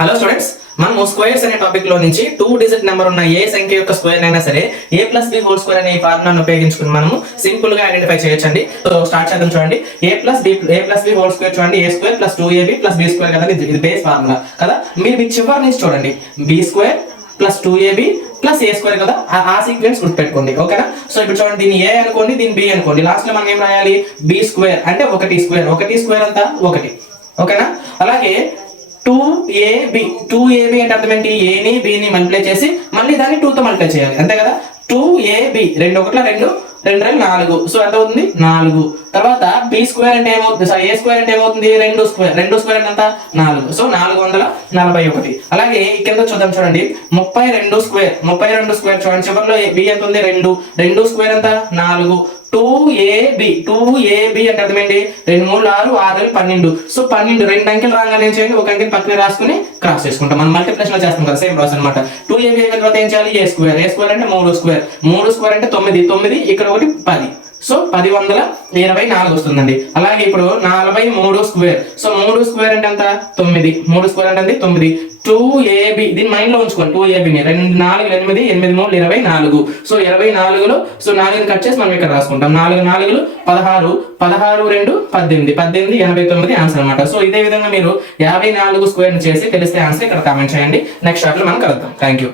Hello students, మనము squares అనే topic లో నుంచి 2 డిజిట్ నెంబర్ ఉన్న ఏ సంఖ్య యొక్క స్క్వేర్ అయినా సరే a plus B whole square అనే ఫార్ములాను ఉపయోగించుకుని మనము సింపుల్ గా ఐడెంటిఫై చేయొచ్చండి. సో స్టార్ట్ చేద్దాం. చూడండి, a plus B whole square చూడండి, a square plus 2ab plus b square కదా, ఇది బేస్ ఫార్ములా కదా. మీరు మీ చివరి నుంచి చూడండి, b square plus 2ab plus a square కదా, ఆ సీక్వెన్స్ గుర్తుపెట్టుకోండి. ఓకేనా? సో ఇప్పుడు చూడండి, దీన్ని a అనుకోండి, దీన్ని b అనుకోండి. లాస్ట్ లో మనం ఏం రాయాలి? b స్క్వేర్ అంటే ఒకటి స్క్వేర్ అంతా ఒకటి. ఓకేనా? అలాగే 2ab అంటే అర్థం ఏంటి? ఏని బిని మల్టిప్లై చేసి మళ్ళీ దాన్ని 2 తో మల్టిప్లై చేయాలి, అంతే కదా. 2ab 2 1 2 2 4, సో ఎంత అవుతుంది? 4. తర్వాత b స్క్వేర్ అంటే ఏమవుతుంది? a స్క్వేర్ అంటే ఏమవుతుంది? 2 స్క్వేర్ అంటే ఎంత? 4. సో 441. అలాగే కింద చూద్దాం, చూడండి, 32 స్క్వేర్ చూడండి, చివరిలో b ఎంత ఉంది? 2 స్క్వేర్ ఎంత? 4. 2ab అంటే అర్థం ఏంటి? 2 3 6 6 12. సో 12 రెండు అంకెలు రాగానే ఏం చేయండి? ఒక అంకెని పక్కన రాసుకుని క్రాస్ చేసుకుంటాం. మనం మల్టిప్లికేషన్ లో చేస్తాం కదా, సేమ్ ప్రాసెస్ అన్నమాట. 2ab అయిన తర్వాత ఏం చేయాలి? a స్క్వేర్ అంటే 3 స్క్వేర్ అంటే 9 ఇక్కడ ఒకటి 10. సో 1024 వస్తుందండి. అలాగే ఇప్పుడు 43 స్క్వేర్, సో 3 స్క్వేర్ అంటే ఎంత? 9. 3 స్క్వేర్ అంటే 9. 2ab దీన్ని మైండ్ లో ఉంచుకోండి. 2ab ని 2 4 8 8 3 24. సో 24లో సో 4ని కట్ చేసి మనం ఇక్కడ రాసుకుంటాం. 4 4 16 16 2 18 18 89 ఆన్సర్ అన్నమాట. సో ఇదే విధంగా మీరు 54 స్క్వేర్ ని చేసి తెలిస్తే ఆన్సర్ ఇక్కడ కామెంట్ చేయండి. నెక్స్ట్ చాప్టర్ మనం కలుద్దాం. Thank you.